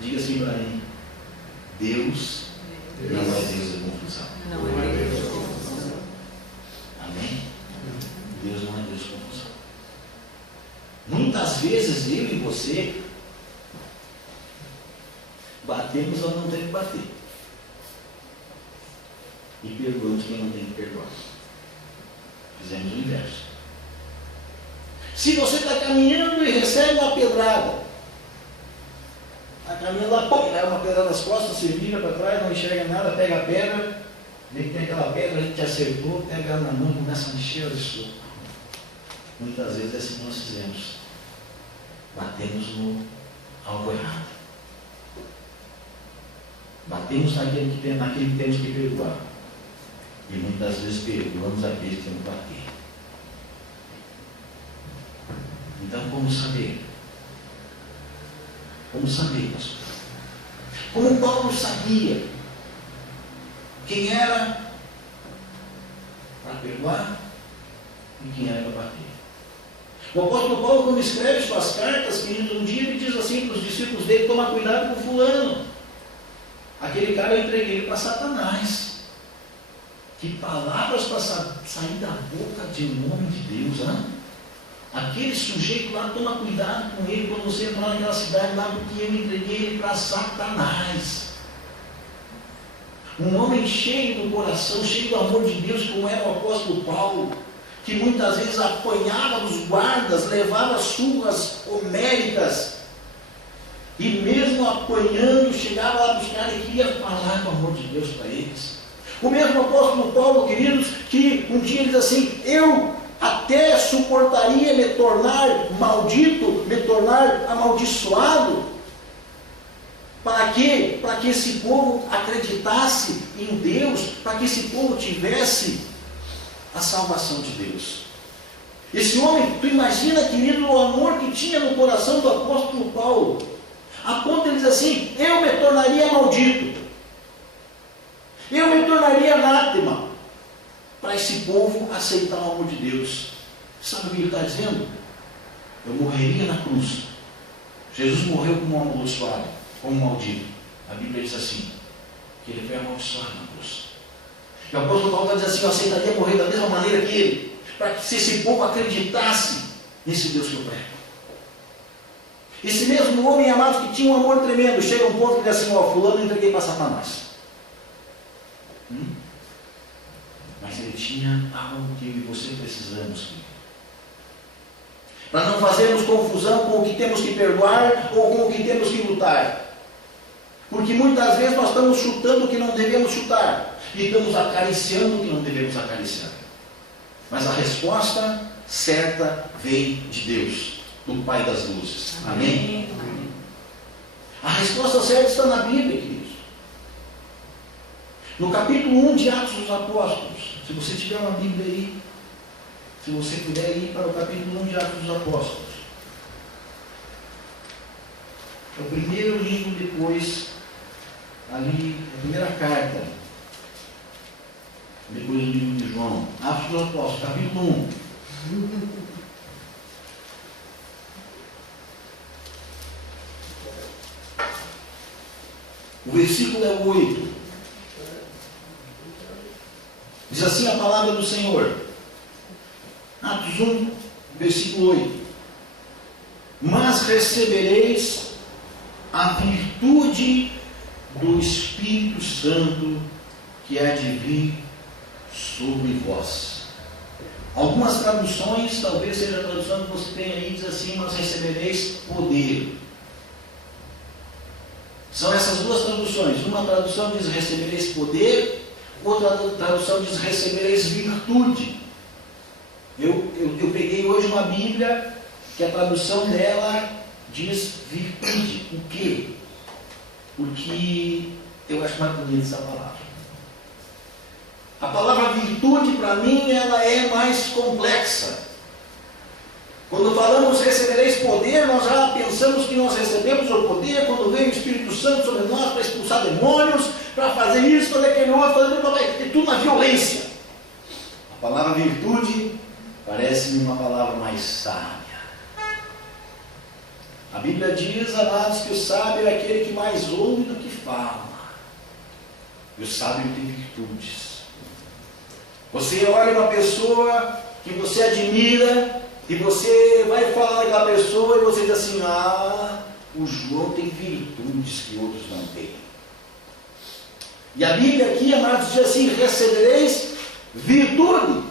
Diga assim para mim: Deus não é Deus da confusão. Não é Deus da confusão. Amém? Deus não é Deus da confusão. Muitas vezes eu e você batemos onde não tem que bater. E perdoamos quem não tem que perdoar. Fizemos o inverso. Se você está caminhando e recebe uma pedrada, está caminhando lá, pô, leva uma pedrada nas costas, você vira para trás, não enxerga nada, pega a pedra, vê que tem aquela pedra, a gente te acertou, pega ela na mão e começa a encher de soco. Muitas vezes é assim que nós fizemos. Batemos no algo errado. Batemos naquele que temos que perdoar. E muitas vezes perdoamos aquele que temos que bater. Então, como saber? Como saber, pastor? Como Paulo sabia quem era para perdoar e quem era para bater? O apóstolo Paulo, quando escreve suas cartas, queridos, um dia ele diz assim para os discípulos dele: toma cuidado com fulano. Aquele cara eu entreguei ele para Satanás. Que palavras para sair da boca de um homem de Deus, hein? Aquele sujeito lá, toma cuidado com ele quando você entrar naquela cidade lá, porque eu entreguei ele para Satanás. Um homem cheio do coração, cheio do amor de Deus, como era o apóstolo Paulo, que muitas vezes apanhava dos guardas, levava surras homéricas, e mesmo apanhando, chegava lá buscar e queria falar do amor de Deus para eles. O mesmo apóstolo Paulo, queridos, que um dia ele diz assim: eu até suportaria me tornar maldito, me tornar amaldiçoado. Para quê? Para que esse povo acreditasse em Deus, para que esse povo tivesse a salvação de Deus. Esse homem, tu imagina, querido, o amor que tinha no coração do apóstolo Paulo, a ponto de ele dizer assim: eu me tornaria maldito, eu me tornaria anátema, para esse povo aceitar o amor de Deus. Sabe o que ele está dizendo? Eu morreria na cruz. Jesus morreu como um amaldiçoado, como um maldito. A Bíblia diz assim, que ele foi amaldiçoado na cruz. E o apóstolo Paulo está dizendo assim: eu aceitaria morrer da mesma maneira que ele, para que esse povo acreditasse nesse Deus que eu prego. Esse mesmo homem, amado, que tinha um amor tremendo, chega a um ponto que diz assim: ó, fulano eu entreguei para Satanás. Mas ele tinha algo que eu e você precisamos, para não fazermos confusão com o que temos que perdoar ou com o que temos que lutar. Porque muitas vezes nós estamos chutando o que não devemos chutar e estamos acariciando o que não devemos acariciar. Mas a resposta certa vem de Deus, do Pai das luzes. Amém? Amém. A resposta certa está na Bíblia, queridos. No capítulo 1 de Atos dos Apóstolos, se você tiver uma Bíblia aí, se você puder ir para o capítulo 1 de Atos dos Apóstolos. É o primeiro livro depois, ali, a primeira carta, depois do livro de João. Atos dos Apóstolos, capítulo 1. O versículo é o 8. Diz assim a palavra do Senhor. Atos 1, versículo 8. Mas recebereis a virtude do Espírito Santo que há de vir sobre vós. Algumas traduções, talvez seja a tradução que você tem aí, diz assim: mas recebereis poder. São essas duas traduções. Uma tradução diz recebereis poder, outra tradução diz recebereis virtude. Eu peguei hoje uma Bíblia que a tradução dela diz virtude. O quê? Porque eu acho mais bonita essa palavra. A palavra virtude, para mim, ela é mais complexa. Quando falamos recebereis poder, nós já pensamos que nós recebemos o poder quando vem o Espírito Santo sobre nós para expulsar demônios, para fazer isso, fazer aquele outro, fazer tudo na violência. A palavra virtude parece-me uma palavra mais sábia. A Bíblia diz, amados, que o sábio é aquele que mais ouve do que fala. E o sábio tem virtudes. Você olha uma pessoa que você admira e você vai falar daquela pessoa e você diz assim, o João tem virtudes que outros não têm. E a Bíblia aqui, amados, diz assim, recebereis virtude.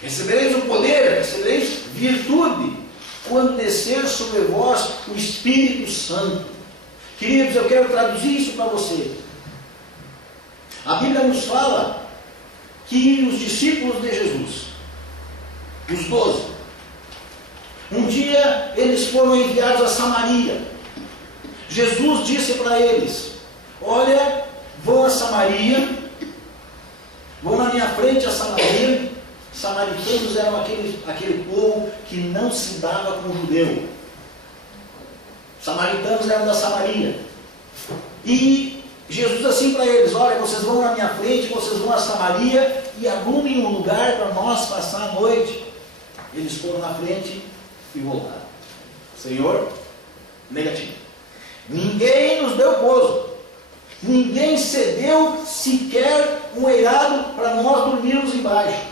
Recebereis o poder, recebereis virtude, quando descer sobre vós o Espírito Santo. Queridos, eu quero traduzir isso para você. A Bíblia nos fala que os discípulos de Jesus, os 12, um dia eles foram enviados a Samaria. Jesus disse para eles, olha, vão a Samaria, vão na minha frente a Samaria. Samaritanos eram aquele povo que não se dava com o judeu. Samaritanos eram da Samaria. E Jesus assim para eles, olha, vocês vão na minha frente, vocês vão a Samaria e arrumem um lugar para nós passar a noite. Eles foram na frente e voltaram. Senhor, negativo. Ninguém nos deu pouso. Ninguém cedeu sequer um eirado para nós dormirmos embaixo.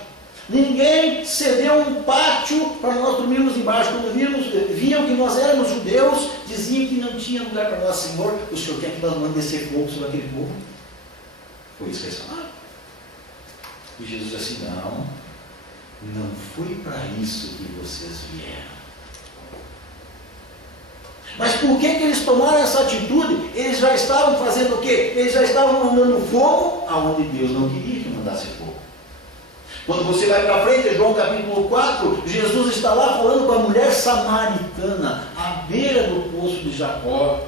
Ninguém cedeu um pátio para nós dormirmos embaixo. Quando viam que nós éramos judeus, diziam que não tinha lugar para nós. Senhor, o Senhor quer que nós mandemos descer fogo sobre aquele povo? Foi isso que eles falaram. E Jesus disse assim, não foi para isso que vocês vieram. Mas por que eles tomaram essa atitude? Eles já estavam fazendo o quê? Eles já estavam mandando fogo aonde Deus não queria que mandasse fogo. Quando você vai para frente, João capítulo 4, Jesus está lá falando com a mulher samaritana, à beira do poço de Jacó.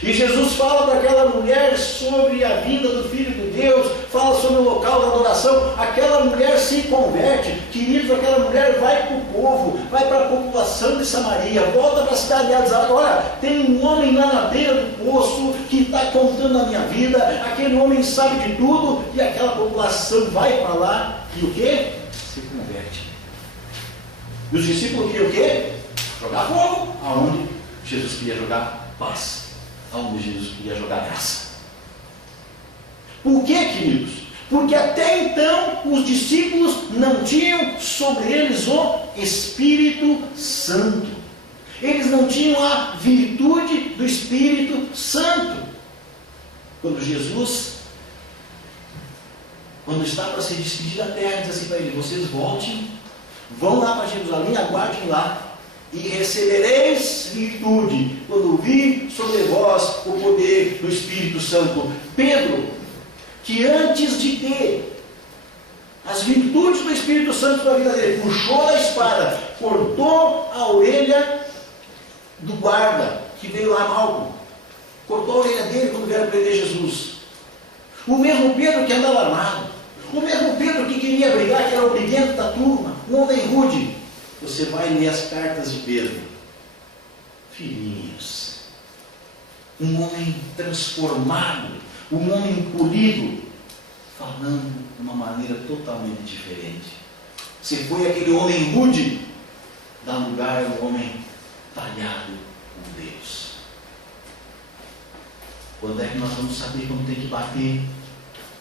E Jesus fala para aquela mulher sobre a vinda do Filho de Deus, fala sobre o local da adoração. Aquela mulher se converte, queridos, aquela mulher vai para o povo, vai para a população de Samaria, volta para a cidade de Azar. Olha, tem um homem lá na beira do poço que está contando a minha vida, aquele homem sabe de tudo, e aquela população vai para lá e o quê? Se converte. E os discípulos queriam o quê? Jogar fogo, aonde Jesus queria jogar paz. Aonde Jesus queria jogar graça. Por quê, queridos? Porque até então os discípulos não tinham sobre eles o Espírito Santo. Eles não tinham a virtude do Espírito Santo. Quando Jesus, quando está para se despedir da terra, diz assim para ele, vocês voltem, vão lá para Jerusalém, aguardem lá, e recebereis virtude, quando vir sobre vós o poder do Espírito Santo. Pedro, que antes de ter as virtudes do Espírito Santo na vida dele, puxou a espada, cortou a orelha do guarda, que veio lá, Malco, cortou a orelha dele quando vieram prender Jesus. O mesmo Pedro que andava armado, o mesmo Pedro que queria brigar, que era o briguento da turma, um homem rude. Você vai ler as cartas de Pedro. Filhinhos, um homem transformado, um homem polido, falando de uma maneira totalmente diferente. Se foi aquele homem rude, dá lugar ao homem talhado por Deus. Quando é que nós vamos saber quando tem que bater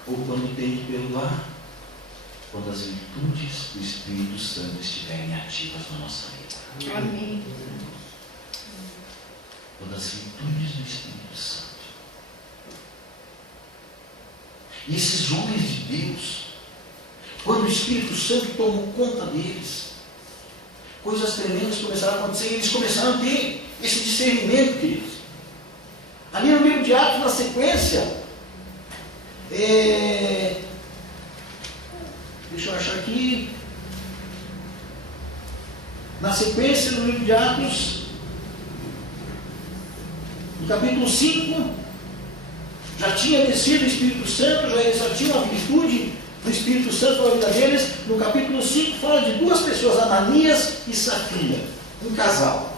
ou quando tem que perdoar? Quando as virtudes do Espírito Santo estiverem ativas na nossa vida. Amém. Quando as virtudes do Espírito Santo. E esses homens de Deus, quando o Espírito Santo tomou conta deles, coisas tremendas começaram a acontecer, e eles começaram a ter esse discernimento, queridos. Ali no livro de Atos, na sequência, deixa eu achar aqui. Na sequência do livro de Atos, no capítulo 5, já tinha descido o Espírito Santo, já tinham a virtude do Espírito Santo na vida deles. No capítulo 5 fala de duas pessoas, Ananias e Safira, um casal.